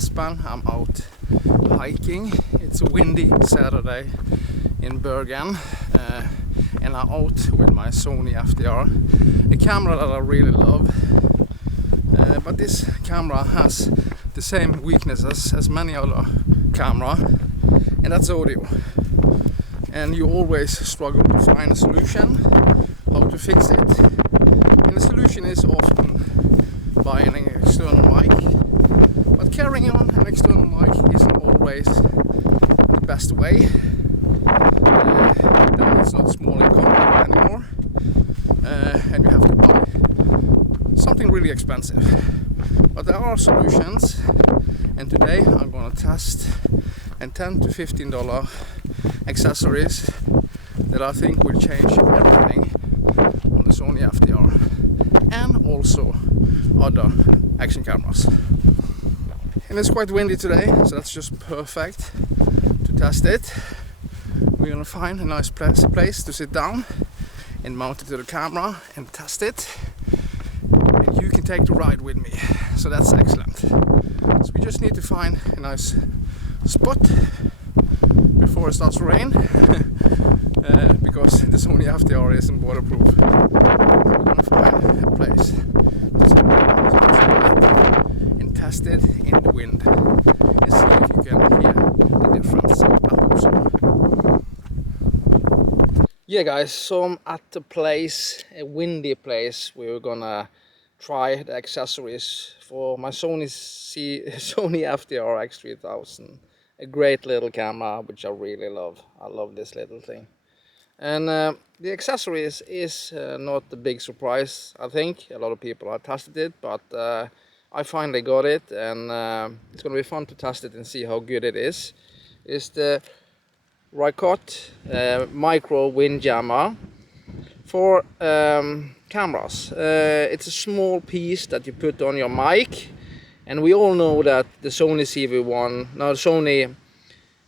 husband. I'm out hiking. It's a windy Saturday in Bergen, and I'm out with my Sony FDR, a camera that I really love. But this camera has the same weaknesses as many other camera, and that's audio. And you always struggle to find a solution, how to fix it. And the solution is often buying an external mic. But carrying on an external mic isn't always the best way. Then it's not small and compact anymore. And you have to buy something really expensive. But there are solutions. And today I'm going to test and $10 to $15 accessories that I think will change everything on the Sony FDR and also other action cameras. And it's quite windy today, so that's just perfect to test it. We're gonna find a nice place to sit down and mount it to the camera and test it. And you can take the ride with me, so that's excellent. So we just need to find a nice spot before it starts to rain, because the Sony FDR isn't waterproof. So we're gonna find a place to sit down and test it in the wind and see if you can hear the difference. I hope so. Yeah guys, so I'm at a place, a windy place, where we're gonna try the accessories for my Sony FDR X3000. A great little camera, which I really love. I love this little thing. And the accessories is not a big surprise, I think. A lot of people have tested it, but I finally got it, and it's going to be fun to test it and see how good it is. It's the Rycote Micro Windjammer for cameras. It's a small piece that you put on your mic. And we all know that the Sony ZV1, now Sony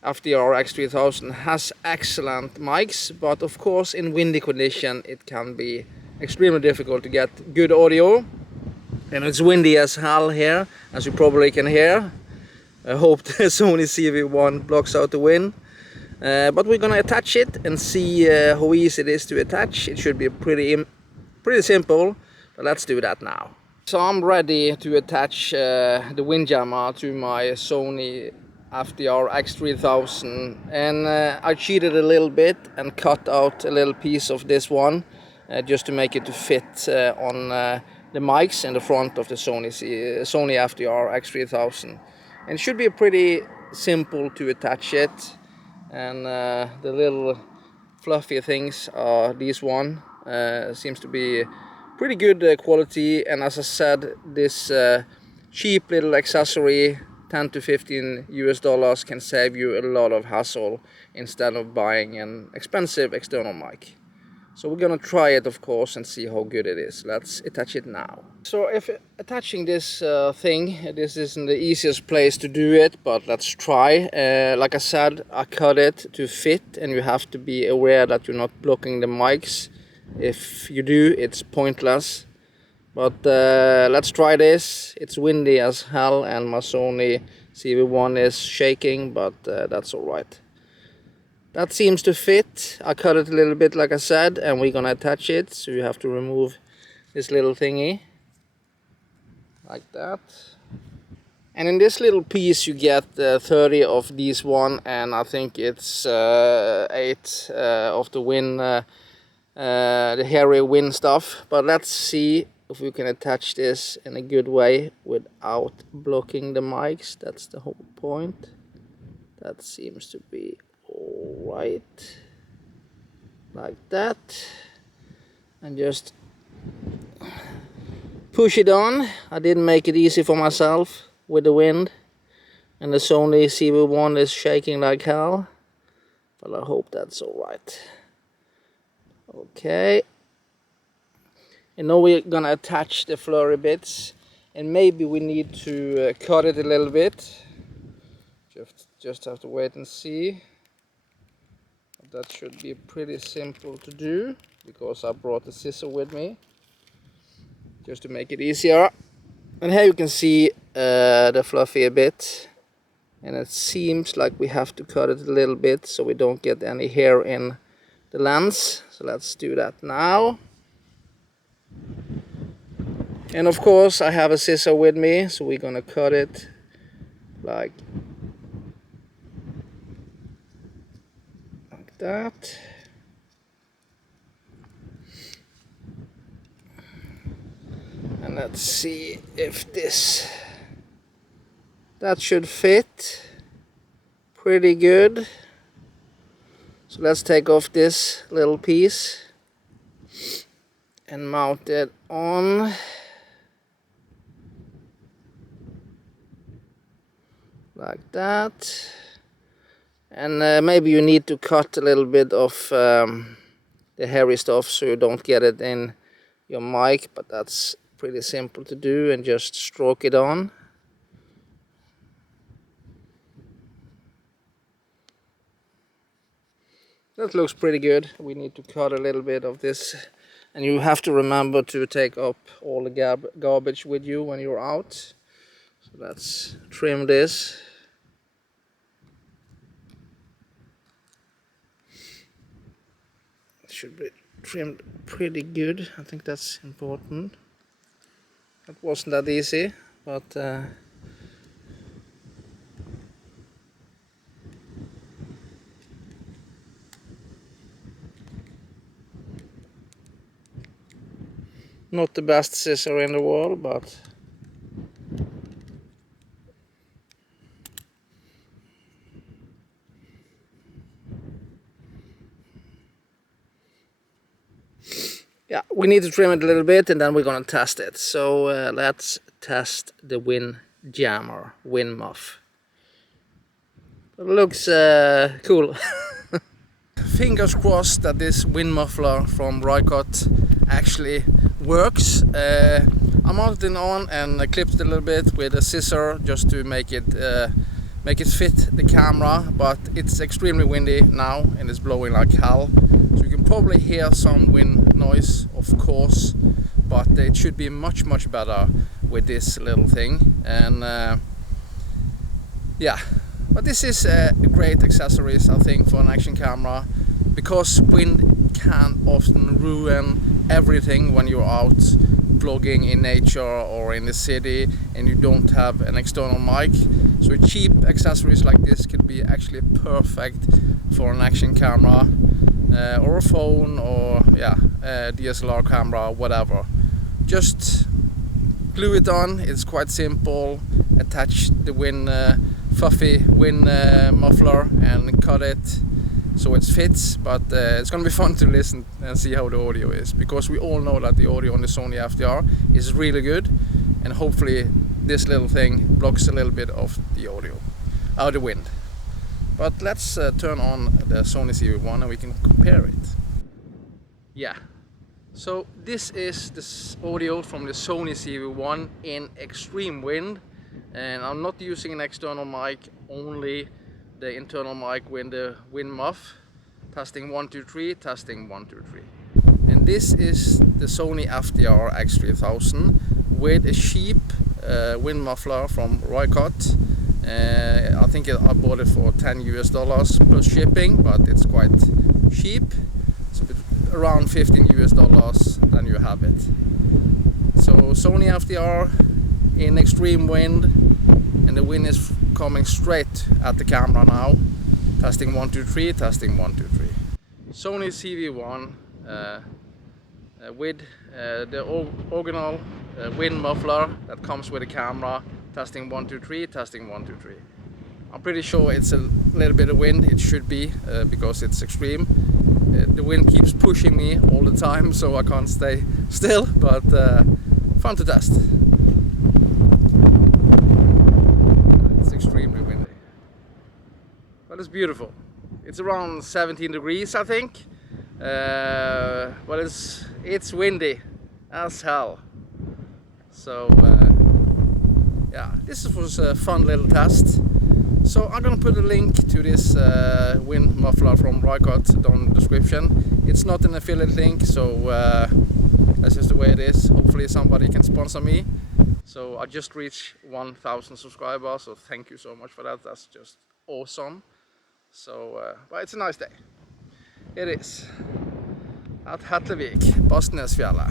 FDR X3000 has excellent mics, but of course in windy condition it can be extremely difficult to get good audio. And it's windy as hell here, as you probably can hear. I hope the Sony ZV1 blocks out the wind. But we're gonna attach it and see how easy it is to attach. It should be pretty simple, but let's do that now. So I'm ready to attach the Windjammer to my Sony FDR X3000, and I cheated a little bit and cut out a little piece of this one just to make it to fit on the mics in the front of the Sony FDR X3000. And it should be pretty simple to attach it, and the little fluffy things are these one. Seems to be pretty good quality, and as I said, this cheap little accessory, $10 to $15 can save you a lot of hassle instead of buying an expensive external mic. So we're gonna try it, of course, and see how good it is. Let's attach it now. So if attaching this thing, this isn't the easiest place to do it, but let's try. Like I said, I cut it to fit, and you have to be aware that you're not blocking the mics. If you do, it's pointless. But let's try this. It's windy as hell, and my Sony ZV1 is shaking, but that's alright. That seems to fit. I cut it a little bit, like I said, and we're gonna attach it. So you have to remove this little thingy, like that. And in this little piece you get 30 of these one, and I think it's 8 of the wind, the hairy wind stuff. But let's see if we can attach this in a good way without blocking the mics. That's the whole point. That seems to be alright, like that. And just push it on. I didn't make it easy for myself with the wind, and the Sony ZV1 is shaking like hell, but I hope that's alright. Okay, and now we're gonna attach the flurry bits, and maybe we need to cut it a little bit. Just have to wait and see. That should be pretty simple to do, because I brought the scissor with me just to make it easier. And here you can see the fluffy a bit, and it seems like we have to cut it a little bit so we don't get any hair in the lens. So let's do that now. And of course I have a scissor with me, so we're gonna cut it like that. And let's see if that should fit pretty good. So let's take off this little piece and mount it on like that. And maybe you need to cut a little bit of the hairy stuff so you don't get it in your mic, but that's pretty simple to do, and just stroke it on. That looks pretty good. We need to cut a little bit of this, and you have to remember to take up all the garbage with you when you're out. So let's trim this. It should be trimmed pretty good. I think that's important. It wasn't that easy, but not the best scissor in the world, but yeah, we need to trim it a little bit, and then we're gonna test it. So let's test the Windjammer wind muff. It looks cool. Fingers crossed that this wind muffler from Rycote actually works. I mounted it on and clipped it a little bit with a scissor just to make it fit the camera, but it's extremely windy now and it's blowing like hell. So you can probably hear some wind noise, of course, but it should be much better with this little thing. And yeah, but this is a great accessories, I think, for an action camera, because wind can often ruin everything when you're out vlogging in nature or in the city and you don't have an external mic. So cheap accessories like this could be actually perfect for an action camera, or a phone, or yeah, a DSLR camera, whatever. Just glue it on. It's quite simple. Attach the fluffy wind muffler and cut it so it fits, but it's gonna be fun to listen and see how the audio is, because we all know that the audio on the Sony FDR is really good, and hopefully this little thing blocks a little bit of the audio, the wind. But let's turn on the Sony ZV1 and we can compare it. Yeah, so this is the audio from the Sony ZV1 in extreme wind, and I'm not using an external mic, only the internal mic with the wind muff. Testing 1 2 3, testing 1 2 3. And this is the Sony FDR X3000 with a cheap wind muffler from Rycote. I think I bought it for $10 US plus shipping, but it's quite cheap. So around $15 US, then you have it. So Sony FDR in extreme wind, and the wind is coming straight at the camera now. Testing 1 2 3, testing 1 2 3. Sony ZV1 with the original wind muffler that comes with the camera. Testing 1 2 3, testing 1 2 3. I'm pretty sure it's a little bit of wind. It should be, because it's extreme. The wind keeps pushing me all the time, so I can't stay still, but fun to test. It's extremely windy, but it's beautiful. It's around 17 degrees, I think, but it's windy as hell. So yeah, this was a fun little test. So I'm gonna put a link to this wind muffler from Rycote down in the description. It's not an affiliate link, so that's just the way it is. Hopefully somebody can sponsor me. So I just reached 1,000 subscribers, so thank you so much for that. That's just awesome. So, but it's a nice day. It is. At Hatlevik, Bastnesfjellet.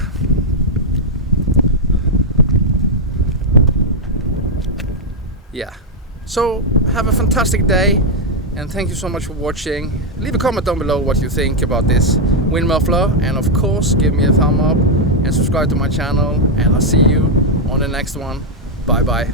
Yeah. So have a fantastic day, and thank you so much for watching. Leave a comment down below what you think about this wind muffler, and of course give me a thumb up and subscribe to my channel, and I'll see you on the next one. Bye bye.